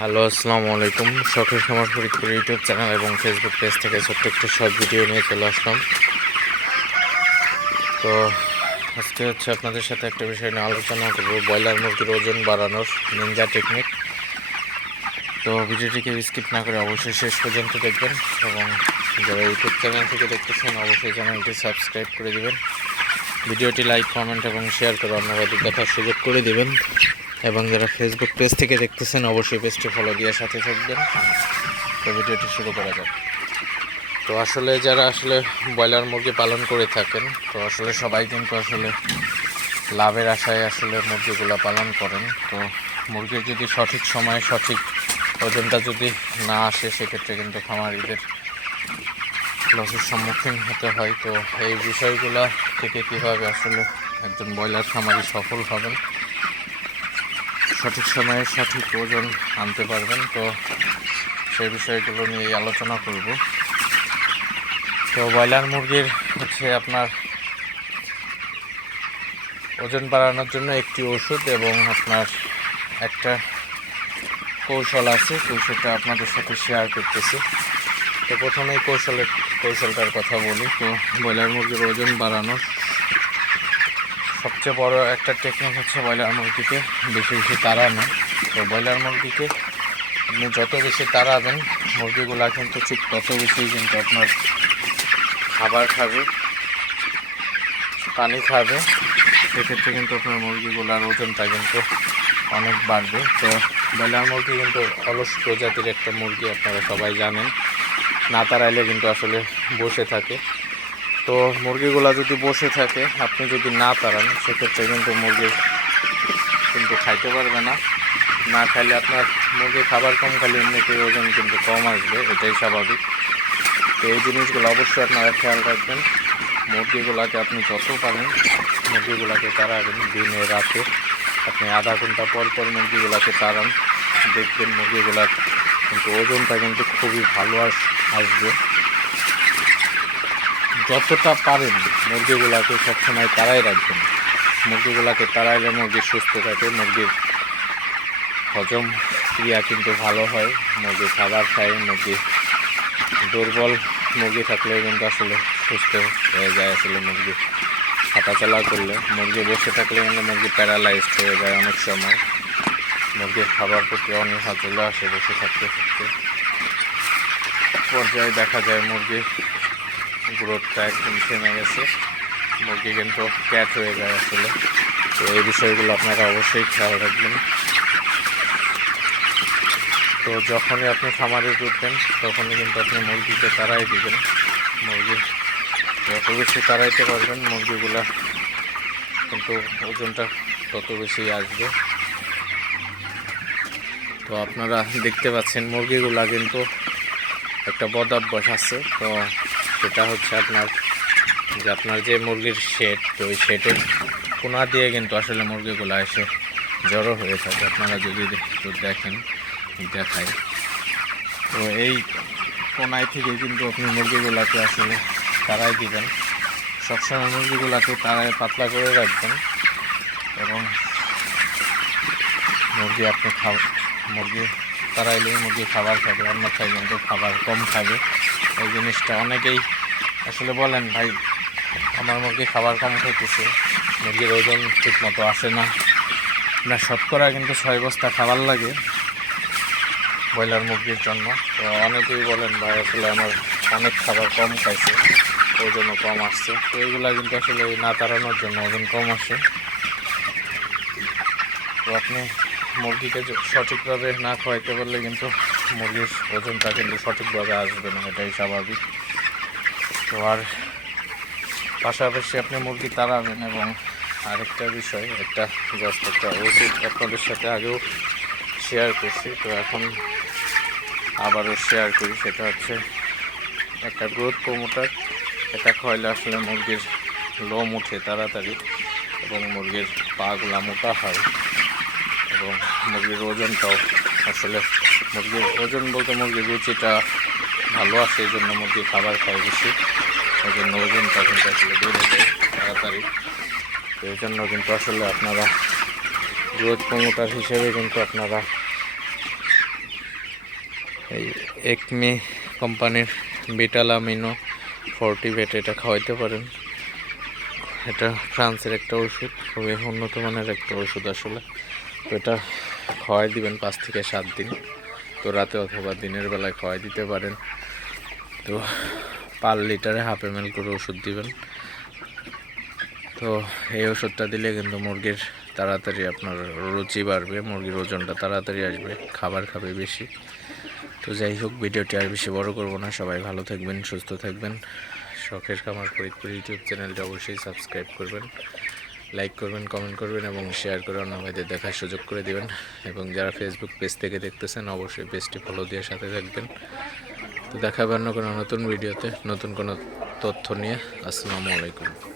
Hello, আসসালামু আলাইকুম। শখের সমাজ ফরিদপুর ইউটিউব চ্যানেল এবং ফেসবুক পেজ থেকে ছোট্ট একটা শর্ট ভিডিও নিয়ে চলে আসলাম। তো আজকে হচ্ছে আপনাদের সাথে একটা বিষয় নিয়ে আলোচনা করব, ব্রয়লার মুরগির ওজন বাড়ানোর নিনজা টেকনিক তো ভিডিওটিকে স্কিপ না করে অবশ্যই শেষ পর্যন্ত দেখবেন এবং যারা ইউটিউব চ্যানেল থেকে দেখতেছেন, অবশ্যই চ্যানেলটি সাবস্ক্রাইব করে দেবেন। ভিডিওটি লাইক কমেন্ট এবং শেয়ার করে অন্যবাদের দেখার সুযোগ করে দেবেন। এবং যারা ফেসবুক পেজ থেকে দেখতেছেন, অবশ্যই পেজটি ফলো দিয়ে সাথে থাকবেন। তো ভিডিওটি শুরু করা যাক। তো আসলে যারা আসলে ব্রয়লার মুরগি পালন করে থাকেন, তো আসলে সবাই কিন্তু আসলে লাভের আশায় আসলে মুরগিগুলো পালন করেন। তো মুরগির যদি সঠিক সময়ে সঠিক ওজনটা যদি না আসে, সেক্ষেত্রে কিন্তু খামারিদের লসের সম্মুখীন হতে হয়। তো এই বিষয়গুলো থেকে কীভাবে আসলে একজন ব্রয়লার খামারি সফল হবেন সঠিক সময়ে সঠিক ওজন আনতে পারবেন, তো সেই বিষয়গুলো নিয়ে আলোচনা করব। তো ব্রয়লার মুরগির হচ্ছে আপনার ওজন বাড়ানোর জন্য একটি ওষুধ এবং আপনার একটা কৌশল আছে, কৌশলটা আপনাদের সাথে শেয়ার করতেছি। তো প্রথমেই কৌশলের, কৌশলটার কথা বলি। তো ব্রয়লার মুরগির ওজন বাড়ানোর সবচেয়ে বড় একটা টেকনিক হচ্ছে ব্রয়লার মুরগিকে, বেশি বেশি তাড়ানো তো ব্রয়লার মুরগিকে আপনি যত বেশি তাড়াবেন মুরগিগুলা কিন্তু ঠিক তত বেশি কিন্তু আপনার খাবার খাবে, পানি খাবে। সেক্ষেত্রে কিন্তু আপনার মুরগিগুলার ওজনটা কিন্তু অনেক বাড়বে। তো ব্রয়লার মুরগি কিন্তু অলস প্রজাতির একটা মুরগি, আপনারা সবাই জানেন। না তাড়াইলে কিন্তু আসলে বসে থাকে। তো মুরগিগুলা যদি বসে থাকে, আপনি যদি না তাড়ান সেক্ষেত্রে কিন্তু মুরগি কিন্তু খাইতে পারবে না। না খাইলে আপনার মুরগি খাবার কম খাইলে এমনিতে ওজন কিন্তু কম আসবে, এটাই স্বাভাবিক। তো এই জিনিসগুলো অবশ্যই আপনারা খেয়াল রাখবেন। মুরগিগুলাকে আপনি যত পারেন, মুরগিগুলাকে তাড়াবেন দিনে রাতে আপনি আধা ঘণ্টা পর পর মুরগিগুলাকে তাড়ান। দেখবেন মুরগিগুলার কিন্তু ওজনটা কিন্তু খুবই ভালো আস, আসবে। যতটা পারেন, মুরগিগুলাকে সবসময় তাড়াই রাখবেন। মুরগিগুলাকে তাড়াইলে মুরগি সুস্থ থাকে, মুরগির হজম ক্রিয়া কিন্তু ভালো হয়, মুরগি খাবার খায়, মুরগি দুর্বল মুরগি থাকলে কিন্তু আসলে সুস্থ হয়ে যায় আসলে মুরগি। হাঁটাচলা করলে, মুরগি বসে থাকলে কিন্তু মুরগি প্যারালাইজড হয়ে যায় অনেক সময়। মুরগির খাবার প্রতি অনীহা চলে আসে বসে থাকতে থাকতে। পর্যায়ে দেখা যায় মুরগির গ্রোথটা একদম থেমে গেছে। মুরগি কিন্তু ক্যাট হয়ে যায় আসলে। তো এই বিষয়গুলো আপনারা অবশ্যই খেয়াল রাখবেন। তো যখনই আপনি খামারে ঢুকবেন, তখনই কিন্তু আপনি মুরগিকে তাড়াই দিবেন। মুরগি যত বেশি তাড়াইতে পারবেন, মুরগিগুলা কিন্তু ওজনটা তত বেশি আসবে। তো আপনারা দেখতে পাচ্ছেন, মুরগিগুলা কিন্তু একটা বদ অভ্যাস আছে। তো সেটা হচ্ছে আপনার যে আপনার যে মুরগির শেড তো ওই শেডের কোনা দিয়ে কিন্তু আসলে মুরগিগুলো এসে জড়ো হয়ে থাকে। আপনারা যদি দেখেন দেখায় তো এই কোনায় থেকে কিন্তু আপনি মুরগিগুলোকে আসলে তাড়াই দিবেন। সবসময় মুরগিগুলোকে তাড়াই পাতলা করে রাখবেন এবং মুরগি আপনি খাও, মুরগি তাড়াইলে মুরগি খাবার খাবে, অন্যথায় কিন্তু খাবার কম খাবে। এই জিনিসটা অনেকেই আসলে বলেন, ভাই, আমার মুরগি খাবার কম খাইতেছে মুরগির ওজন ঠিক মতো আসে না না শতকরা কিন্তু ছয় বস্তা খাবার লাগে ব্রয়লার মুরগির জন্য। তো অনেকেই বলেন, ভাই, আসলে আমার অনেক খাবার কম খাইছে, ওজনও কম আসছে। তো এগুলা কিন্তু আসলে না তাড়ানোর জন্য ওজন কম আসে। তো আপনি মুরগিকে সঠিকভাবে না খাওয়াইতে পারলে কিন্তু মুরগির ওজনটা কিন্তু সঠিকভাবে আসবে না, এটাই স্বাভাবিক। তো আর পাশাপাশি আপনি মুরগি তাড়াবেন এবং আরেকটা বিষয়, একটা জাস্ট একটা ওষুধ আপনাদের সাথে আগেও শেয়ার করছি, তো এখন আবারও শেয়ার করি, সেটা হচ্ছে একটা গ্রোথ প্রমোটার এটা খাওয়াইলে আসলে মুরগির লোম উঠে তাড়াতাড়ি এবং মুরগির পাগুলা মোটা হয়। এবং মুরগির ওজনটাও আসলে মুরগির ওজন বলতে মুরগির রুচিটা ভালো আছে এই জন্য মুরগি খাবার খায় বেশি। ওই জন্য ওজনটা কিন্তু আসলে বেড়ে যায় তাড়াতাড়ি। তো এই জন্য কিন্তু আসলে আপনারা গ্রোথ প্রমোটার হিসেবে কিন্তু আপনারা এই একমি কোম্পানির বিটালামিনো ফোরটিভেট এটা খাওয়াইতে পারেন। এটা ফ্রান্সের একটা ওষুধ, খুবই উন্নত মানের একটা ওষুধ আসলে। তো এটা খাওয়াই দিবেন পাঁচ থেকে সাত দিন। তো রাতে অথবা দিনের বেলায় খাওয়াই দিতে পারেন। তো পার লিটারে হাফ এম করে ওষুধ দিবেন। তো এই ওষুধটা দিলে কিন্তু মুরগির তাড়াতাড়ি আপনার রুচি বাড়বে, মুরগির ওজনটা তাড়াতাড়ি আসবে, খাবার খাবে বেশি। তো যাই হোক, ভিডিওটি আর বেশি বড় করব না। সবাই ভালো থাকবেন, সুস্থ থাকবেন। শখের খামার ফরিদপুর ইউটিউব চ্যানেলটা অবশ্যই সাবস্ক্রাইব করবেন। লাইক করবেন কমেন্ট করবেন এবং শেয়ার করে অন্য ভাইদের দেখার সুযোগ করে দিবেন। এবং যারা ফেসবুক পেজ থেকে দেখতেছেন, অবশ্যই পেজটি ফলো দিয়ে সাথে থাকবেন। তো দেখাবেন অন্য কোনো নতুন ভিডিওতে নতুন কোনো তথ্য নিয়ে। আসসালামু আলাইকুম।